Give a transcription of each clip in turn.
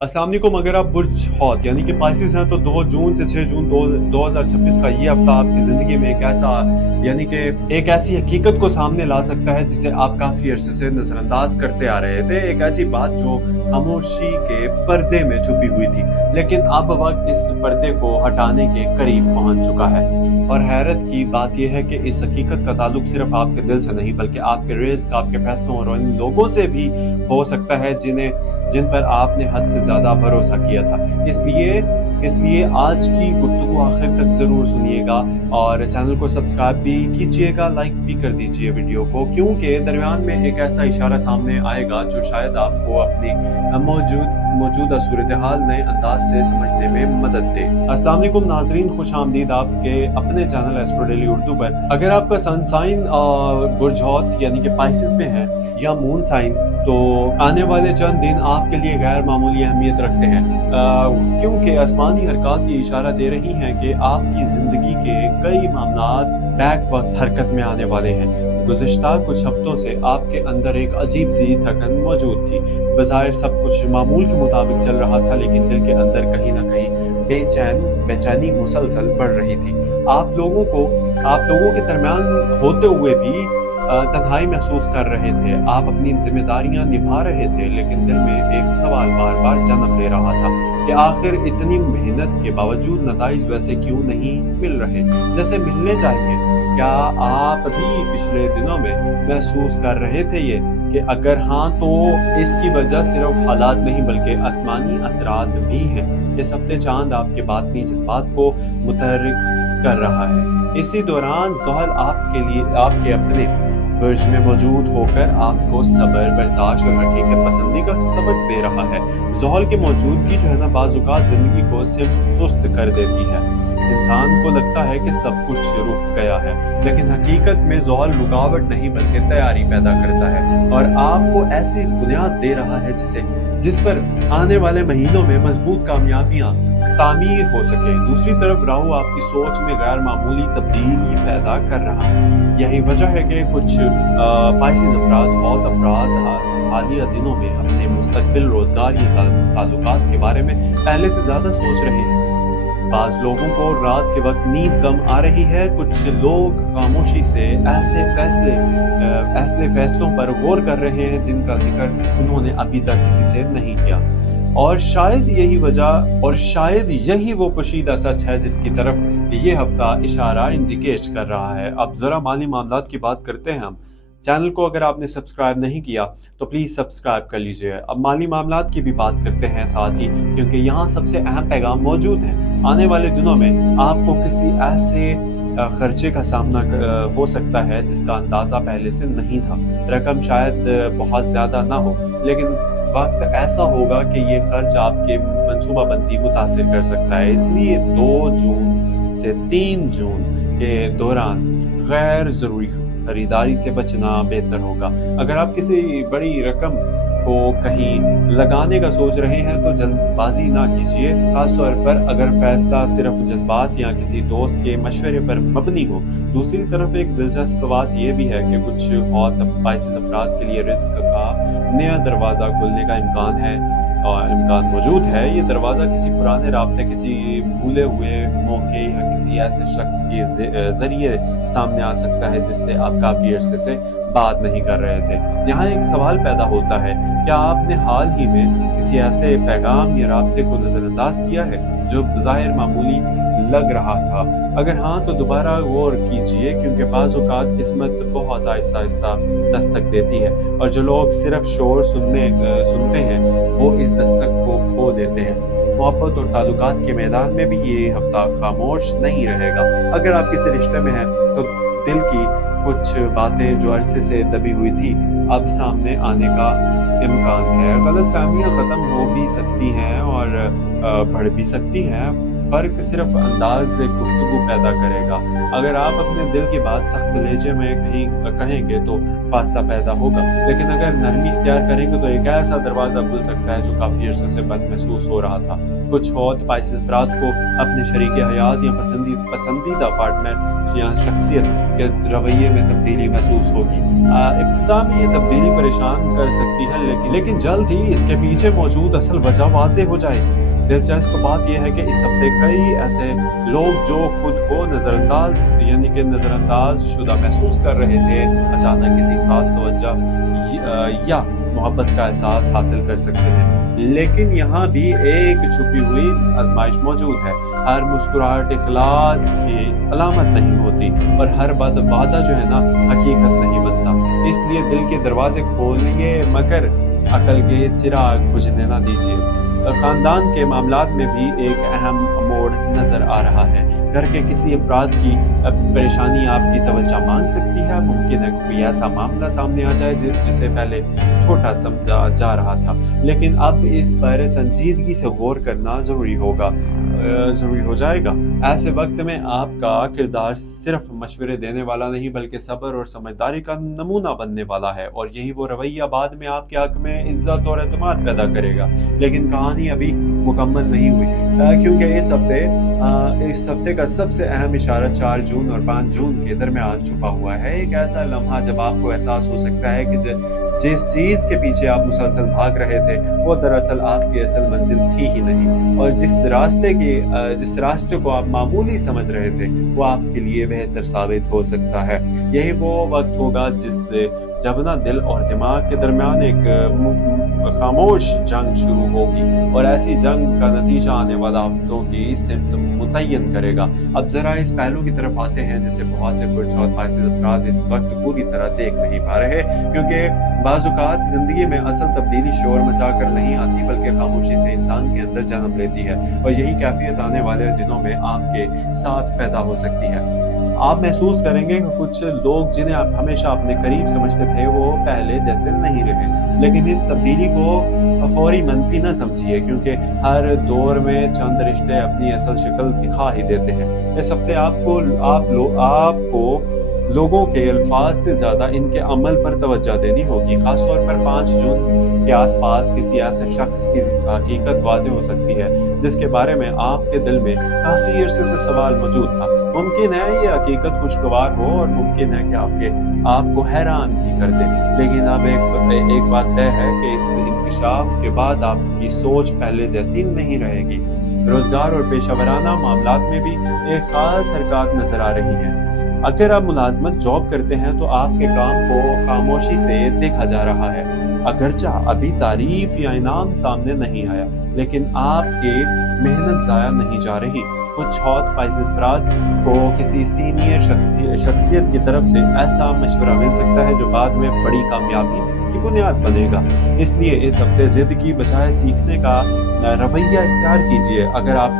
अस्सलाम वालेकुम। अगर आप बुर्ज हौत यानी कि पाइसेस हैं तो 2 जून से 6 जून 2026 का ये हफ्ता आपकी ज़िंदगी में एक ऐसा यानी कि एक ऐसी हकीकत को सामने ला सकता है जिसे आप काफ़ी अरसे से नज़रअंदाज करते आ रहे थे। एक ऐसी बात जो खामोशी के पर्दे में छुपी हुई थी, लेकिन अब वक्त इस पर्दे को हटाने के करीब पहुंच चुका है। और हैरत की बात यह है कि इस हकीकत का ताल्लुक सिर्फ आपके दिल से नहीं बल्कि आपके रिज़्क, आपके फैसलों और उन लोगों से भी हो सकता है जिन पर आपने हद से ज़्यादा भरोसा किया था। इसलिए आज की गुफ्तगू आखिर तक ज़रूर सुनिएगा और चैनल को सब्सक्राइब भी कीजिएगा, लाइक भी कर दीजिए वीडियो को, क्योंकि दरमियान में एक ऐसा इशारा सामने आएगा जो शायद आपको अपनी मौजूदा सूरत हाल नए अंदाज से समझने में मदद दे। अस्सलाम वालेकुम नाजरीन, खुश आमदीद आपके अपने चैनल एस्ट्रो डेली उर्दू पर। अगर आपका सन साइन बुर्ज हौत यानी कि पाइसेस में है या मून साइन, तो आने वाले चंद दिन आपके लिए गैर मामूली अहमियत रखते हैं, क्योंकि आसमानी हरकत ये इशारा दे रही हैं कि आपकी ज़िंदगी के कई मामलात बैक वक्त हरकत में आने वाले हैं। गुज़िश्ता कुछ हफ्तों से आपके अंदर एक अजीब सी थकन मौजूद थी। बज़ाहिर सब कुछ मामूल के मुताबिक चल रहा था, लेकिन दिल के अंदर कहीं ना कहीं बेचैनी मुसलसल बढ़ रही थी। आप लोगों के दरमियान होते हुए भी तन्हाई महसूस कर रहे थे। आप अपनी जिम्मेदारियां निभा रहे थे, लेकिन दिल में एक सवाल बार बार जन्म ले रहा था कि आखिर इतनी मेहनत के बावजूद नताइज वैसे क्यों नहीं मिल रहे जैसे मिलने चाहिए। क्या आप भी पिछले दिनों में महसूस कर रहे थे ये कि अगर हाँ, तो इसकी वजह सिर्फ हालात नहीं बल्कि आसमानी असरात भी हैं। इस हफ्ते चांद आपके बातनी जज्बात को मुतहर्रिक कर रहा है। इसी दौरान ज़ोहल आपके अपने बुर्ज में मौजूद होकर आपको सब्र, बर्दाश्त और हकीकत पसंदी का सबक दे रहा है। ज़ोहल की मौजूदगी जो है ना, बाज़-औक़ात ज़िंदगी को सिर्फ सुस्त कर देती है। इंसान को लगता है कि सब कुछ रुक गया है, लेकिन हकीकत में ज़ोहल रुकावट नहीं बल्कि तैयारी पैदा करता है और आपको ऐसी बुनियाद दे रहा है जिस पर आने वाले महीनों में मजबूत कामयाबियां तामीर हो सके। दूसरी तरफ राहु आपकी सोच में गैर मामूली तब्दीली पैदा कर रहा है। यही वजह है कि कुछ पाइसेस अफराद हालिया दिनों में अपने मुस्तकबिल, रोजगार या ताल्लुकात के बारे में पहले से ज्यादा सोच रहे हैं। बाज़ लोगों को रात के वक्त नींद कम आ रही है। कुछ लोग खामोशी से ऐसे फैसलों पर गौर कर रहे हैं जिनका जिक्र उन्होंने अभी तक किसी से नहीं किया। और शायद यही वो पोशीदा सच है जिसकी तरफ ये हफ्ता इशारा इंडिकेट कर रहा है। अब जरा माली मामलात की बात करते हैं हम। चैनल को अगर आपने सब्सक्राइब नहीं किया तो प्लीज़ सब्सक्राइब कर लीजिए। अब माली मामलात की भी बात करते हैं साथ ही, क्योंकि यहाँ सबसे अहम पैगाम मौजूद है। आने वाले दिनों में आपको किसी ऐसे खर्चे का सामना हो सकता है जिसका अंदाज़ा पहले से नहीं था। रकम शायद बहुत ज़्यादा ना हो, लेकिन वक्त ऐसा होगा कि ये खर्च आपके मनसूबाबंदी मुतासिर कर सकता है। इसलिए 2 जून से 3 जून के दौरान गैर ज़रूरी खरीदारी से बचना बेहतर होगा। अगर आप किसी बड़ी रकम को कहीं लगाने का सोच रहे हैं तो जल्दबाजी ना कीजिए, खास तौर पर अगर फैसला सिर्फ जज्बात या किसी दोस्त के मशवरे पर मबनी हो। दूसरी तरफ एक दिलचस्प बात यह भी है कि कुछ पाइसेस अफराद के लिए रिस्क का नया दरवाज़ा खुलने का इम्कान मौजूद है। ये दरवाज़ा किसी पुराने राब्ते, किसी भूले हुए मौके या किसी ऐसे शख्स के ज़रिए सामने आ सकता है जिससे आप काफ़ी अरसे से बात नहीं कर रहे थे। यहाँ एक सवाल पैदा होता है, क्या आपने हाल ही में किसी ऐसे पैगाम या राब्ते को नज़रअंदाज किया है जो ज़ाहिर मामूली लग रहा था? अगर हाँ, तो दोबारा गौर कीजिए, क्योंकि बाज़ औक़ात किस्मत बहुत आहिस्ता आहिस्ता दस्तक देती है और जो लोग सिर्फ शोर सुनते हैं वो इस दस्तक को खो देते हैं। मोहब्बत और ताल्लुकात के मैदान में भी ये हफ्ता खामोश नहीं रहेगा। अगर आप किसी रिश्ते में हैं तो दिल की कुछ बातें जो अरसे से दबी हुई थी अब सामने आने का इम्कान है। गलत फहमियाँ ख़त्म हो भी सकती हैं और बढ़ भी सकती हैं। फ़र्क सिर्फ अंदाज़ गुफ्तगू पैदा करेगा। अगर आप अपने दिल की बात सख्त लहजे में कहेंगे तो फासला पैदा होगा, लेकिन अगर नरमी इख्तियार करेंगे तो एक ऐसा दरवाज़ा खुल सकता है जो काफ़ी अरसे से बंद महसूस हो रहा था। कुछ और स्पाइसेस अफराद को अपने शरीक हयात या पसंदीदा पार्टनर या शख्सियत के रवैये में तब्दीली महसूस होगी। इब्तिदा में ये तब्दीली परेशान कर सकती है, लेकिन जल्द ही इसके पीछे मौजूद असल वजह वाज़ेह हो जाएगी। दिलचस्प बात यह है कि इस हफ्ते कई ऐसे लोग जो खुद को नज़रअंदाज शुदा महसूस कर रहे थे, अचानक किसी खास तवज्जो या मोहब्बत का एहसास हासिल कर सकते हैं। लेकिन यहाँ भी एक छुपी हुई आजमाइश मौजूद है। हर मुस्कुराहट इखलास की अलामत नहीं होती और हर वादा जो है ना हकीकत नहीं बनता। इसलिए दिल के दरवाजे खोलिए मगर अकल के चिराग बुझने ना दीजिए। खानदान के मामलात में भी एक अहम मोड़ नज़र आ रहा है। घर के किसी अफराद की परेशानी आपकी तवज्जो मांग सकती है। मुमकिन है कोई ऐसा मामला सामने आ जाए जिसे पहले छोटा समझा जा रहा था, लेकिन अब इस पर संजीदगी से गौर करना ज़रूरी हो जाएगा। ऐसे वक्त में आपका किरदार सिर्फ मशवरे देने वाला नहीं बल्कि सब्र और समझदारी का नमूना बनने वाला है, और यही वो रवैया बाद में आपके हक में इज्जत और एतमाद पैदा करेगा। लेकिन कहानी अभी मुकम्मल नहीं हुई, क्योंकि इस हफ्ते का सबसे अहम इशारा 4 जून और 5 जून के दरमियान छुपा हुआ है। एक ऐसा लम्हा जब आपको एहसास हो सकता है कि जिस चीज़ के पीछे आप मुसलसल भाग रहे थे वो दरअसल आपकी असल मंजिल थी ही नहीं, और जिस रास्ते को आप मामूली समझ रहे थे वो आपके लिए बेहतर साबित हो सकता है। यही वो वक्त होगा जब ना दिल और दिमाग के दरमियान एक खामोश जंग शुरू होगी, और ऐसी जंग का नतीजा आने वाला हफ्तों की सिमत मुतय्यन करेगा। अब जरा इस पहलू की तरफ आते हैं जिसे बहुत से पुरजोर अफराद इस वक्त पूरी तरह देख नहीं पा रहे, क्योंकि बाज़-औक़ात ज़िंदगी में असल तब्दीली शोर मचा कर नहीं आती बल्कि खामोशी से इंसान के अंदर जन्म लेती है, और यही कैफियत आने वाले दिनों में आपके साथ पैदा हो सकती है। आप महसूस करेंगे कि कुछ लोग जिन्हें आप हमेशा अपने करीब समझते थे वो पहले जैसे नहीं रहे, लेकिन इस तब्दीली को फौरी मनफी न समझिए, क्योंकि हर दौर में चंद रिश्ते अपनी असल शक्ल दिखा ही देते हैं। इस हफ्ते आपको लोगों के अल्फाज से ज़्यादा इनके अमल पर तवज्जो देनी होगी। खास तौर पर 5 जून के आसपास किसी ऐसे शख्स की हकीकत वाज़ेह हो सकती है जिसके बारे में आपके दिल में काफ़ी अरसे से सवाल मौजूद था। मुमकिन है ये हकीकत खुशगवार हो और मुमकिन है कि आपको हैरान भी कर दे, लेकिन अब एक बात तय है कि इस इंकिशाफ के बाद आपकी सोच पहले जैसी नहीं रहेगी। रोजगार और पेशेवराना मामलात में भी एक खास हरकत नजर आ रही है। अगर आप मुलाजमत जॉब करते हैं तो आपके काम को खामोशी से देखा जा रहा है। अगरचा अभी तारीफ या इनाम सामने नहीं आया, लेकिन आपकी मेहनत ज़ाया नहीं जा रही। कुछ हौत पाइस अफराद को किसी सीनियर शख्सियत की तरफ से ऐसा मशवरा मिल सकता है जो बाद में बड़ी कामयाबी की बुनियाद बनेगा। इसलिए इस हफ्ते जिद की बजाय सीखने का रवैया इख्तियार कीजिए। अगर आप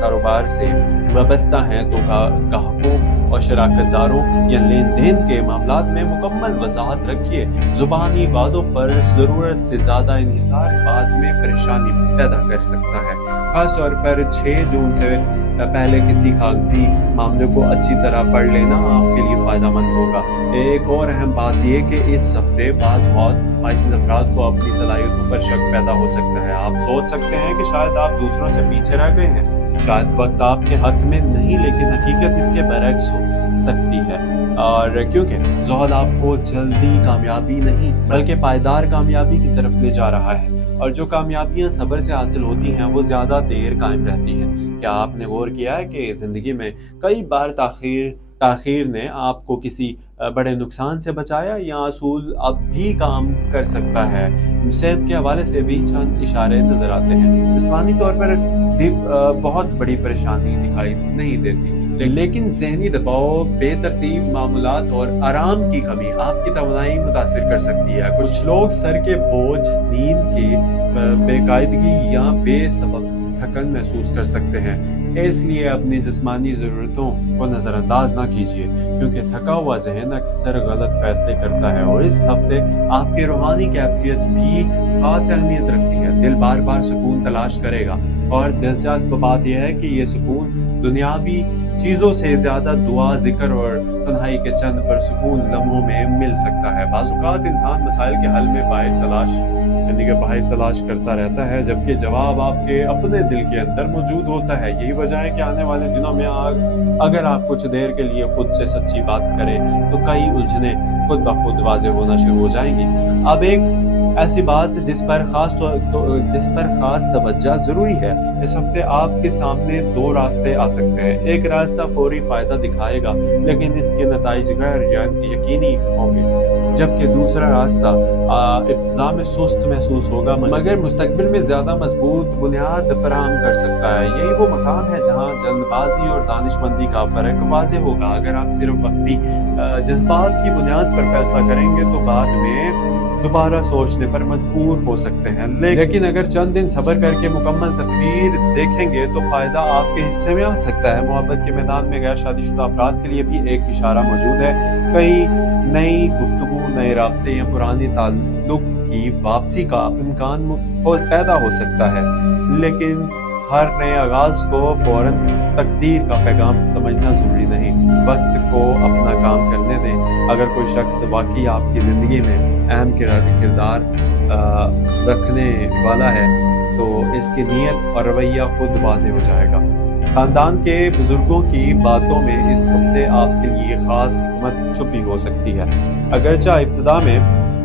कारोबार से वाबस्ता हैं तो ग्राहकों और शराकतदारों या लेन देन के मामलात में मुकम्मल वजाहत रखिए। जुबानी वादों पर ज़रूरत से ज़्यादा इन्हिसार बाद में परेशानी पैदा कर सकता है। खास तौर पर 6 जून से पहले किसी कागजी मामले को अच्छी तरह पढ़ लेना आपके लिए फ़ायदा मंद होगा। एक और अहम बात यह कि इस हफ्ते बाज़ अफराद को अपनी सलाहियतों पर शक पैदा हो सकता है। आप सोच सकते हैं कि शायद आप दूसरों से पीछे रह गए हैं, शायद वक्त आपके हक में नहीं, लेकिन हकीकत इसके बरक्स हो सकती है। और क्योंकि ज़ोहल आपको जल्दी कामयाबी नहीं बल्कि पायदार कामयाबी की तरफ ले जा रहा है, और जो कामयाबियां सब्र से हासिल होती हैं वो ज़्यादा देर कायम रहती हैं। क्या आपने गौर किया है कि ज़िंदगी में कई बार ताख़ीर ने आपको किसी बड़े नुकसान से बचाया, या असूल अब भी काम कर सकता है? सेहत के हवाले से भी चंद इशारे नज़र आते हैं। जिस्मानी तौर पर भी बहुत बड़ी परेशानी दिखाई नहीं देती, लेकिन ज़हनी दबाव, बेतरतीब मामूलात और आराम की कमी आपकी तवानाई मुतासिर कर सकती है। कुछ लोग सर के बोझ, नींद की बेकायदगी या बेसबब थकन महसूस कर सकते हैं। इसलिए अपनी जिस्मानी ज़रूरतों को नज़रअंदाज ना कीजिए, क्योंकि थका हुआ जहन अक्सर गलत फैसले करता है। और इस हफ्ते आपकी रूहानी कैफियत भी खास अहमियत रखती है। दिल बार बार सुकून तलाश करेगा और दिलचस्प बात यह है कि ये सुकून दुनियावी चीज़ों से ज़्यादा दुआ, ज़िक्र और तन्हाई के चंद परसुकून लम्हों में मिल सकता है। बाज़ औक़ात इंसान मसाइल के हल में बाहर तलाश करता रहता है, जबकि जवाब आपके अपने दिल के अंदर मौजूद होता है। यही वजह है कि आने वाले दिनों में अगर आप कुछ देर के लिए खुद से सच्ची बात करें, तो कई उलझनें खुद ब खुद वाज़ेह होना शुरू हो जाएंगी। अब एक ऐसी बात जिस पर खास तवज्जो ज़रूरी है। इस हफ्ते आपके सामने 2 रास्ते आ सकते हैं। एक रास्ता फौरी फ़ायदा दिखाएगा, लेकिन इसके नताइज गैर यकीनी होंगे, जबकि दूसरा रास्ता इब्तिदा में सुस्त महसूस होगा, मगर मुस्तकबिल में ज़्यादा मजबूत बुनियाद फराहम कर सकता है। यही वो मकाम है जहाँ जल्दबाजी और दानिशमंदी का फ़र्क वाज़ेह होगा। अगर आप सिर्फ वक्ती जज्बात की बुनियाद पर फैसला करेंगे, तो बाद में दोबारा सोचने पर मजबूर हो सकते हैं। लेकिन अगर चंद दिन सब्र करके मुकम्मल तस्वीर देखेंगे, तो फ़ायदा आपके हिस्से में आ सकता है। मोहब्बत के मैदान में गैर शादीशुदा अफराद के लिए भी एक इशारा मौजूद है। कई नई गुफ्तगू, नए राब्ते या पुराने ताल्लुक की वापसी का इम्कान पैदा हो सकता है, लेकिन हर नए आगाज़ को फ़ौरन तकदीर का पैगाम समझना ज़रूरी नहीं। वक्त को अपना काम करने दें। अगर कोई शख्स वाकई आपकी ज़िंदगी में अहम किरदार रखने वाला है, तो इसकी नीयत और रवैया खुद वाज़ेह हो जाएगा। ख़ानदान के बुज़ुर्गों की बातों में इस हफ्ते आपके लिए ख़ास हिकमत छुपी हो सकती है। अगरचे इब्तिदा में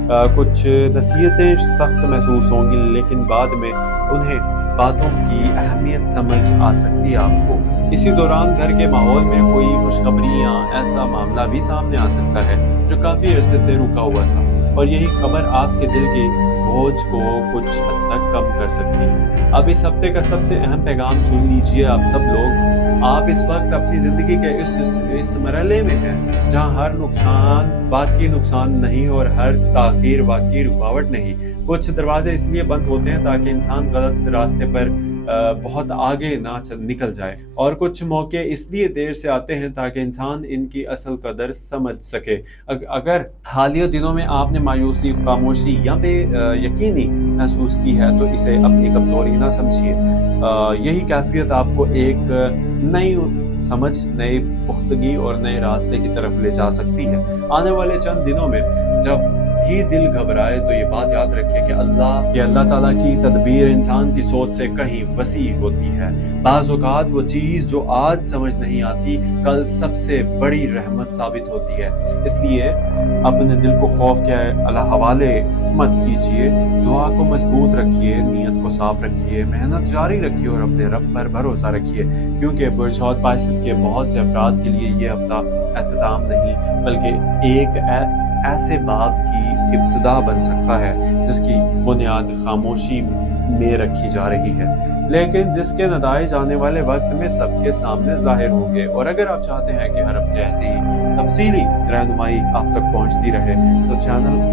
कुछ नसीहतें सख्त महसूस होंगी, लेकिन बाद में उन्हें बातों की अहमियत समझ आ सकती है आपको। इसी दौरान घर के माहौल में कोई खुशखबरी या ऐसा मामला भी सामने आ सकता है जो काफ़ी अरसे से रुका हुआ था, और यही खबर आपके दिल के बोझ को कुछ हद तक कम कर सकती है। अब इस हफ्ते का सबसे अहम पैगाम सुन लीजिए आप सब लोग। आप इस वक्त अपनी ज़िंदगी के इस मरहले में हैं जहां हर नुकसान वाकई नुकसान नहीं और हर ताख़ीर वाकई रुकावट नहीं। कुछ दरवाजे इसलिए बंद होते हैं ताकि इंसान गलत रास्ते पर बहुत आगे ना निकल जाए, और कुछ मौके इसलिए देर से आते हैं ताकि इंसान इनकी असल कदर समझ सके। अगर हालिया दिनों में आपने मायूसी, खामोशी या बेयकीनी महसूस की है, तो इसे अपनी कमजोरी ना समझिए। यही कैफियत आपको एक नई समझ, नई पुख्तगी और नए रास्ते की तरफ ले जा सकती है। आने वाले चंद दिनों में जब भी दिल घबराए, तो ये बात याद रखें कि अल्लाह ताला की तदबीर इंसान की सोच से कहीं वसी होती है। बाज़ औक़ात वो चीज़ जो आज समझ नहीं आती, कल सबसे बड़ी रहमत साबित होती है। इसलिए अपने दिल को खौफ के हवाले मत कीजिए। दुआ को मजबूत रखिए, नीयत को साफ रखिए, मेहनत जारी रखिए और अपने रब पर भरोसा रखिए, क्योंकि बुर्ज पाइसेस के बहुत से अफराद के लिए ये हफ्ता एहतमाम नहीं, बल्कि एक ऐसे बाब की इब्तिदा बन सकता है जिसकी बुनियाद खामोशी में रखी जा रही है, लेकिन जिसके नताइज आने वाले वक्त में सबके सामने जाहिर होंगे। और अगर आप चाहते हैं कि हर हफ्ते ऐसी तफसीली रहनुमाई आप तक पहुंचती रहे, तो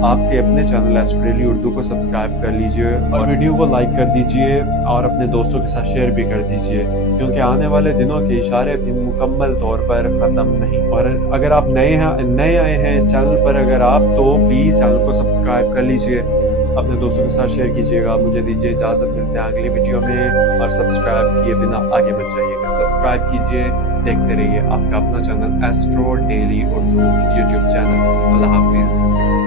आपके अपने चैनल एस्ट्रेली उर्दू को सब्सक्राइब कर लीजिए और वीडियो को लाइक कर दीजिए और अपने दोस्तों के साथ शेयर भी कर दीजिए, क्योंकि आने वाले दिनों के इशारे भी मुकम्मल तौर पर ख़त्म नहीं। और अगर आप नए आए हैं इस चैनल पर, अगर आप तो प्लीज़ चैनल को सब्सक्राइब कर लीजिए, अपने दोस्तों के साथ शेयर कीजिएगा। मुझे दीजिए इजाज़त, मिलते हैं अगली वीडियो में, और सब्सक्राइब किए बिना आगे मत जाइएगा। सब्सक्राइब कीजिए, देखते रहिए आपका अपना channel astro daily Urdu YouTube channel. अल्लाह हाफिज़।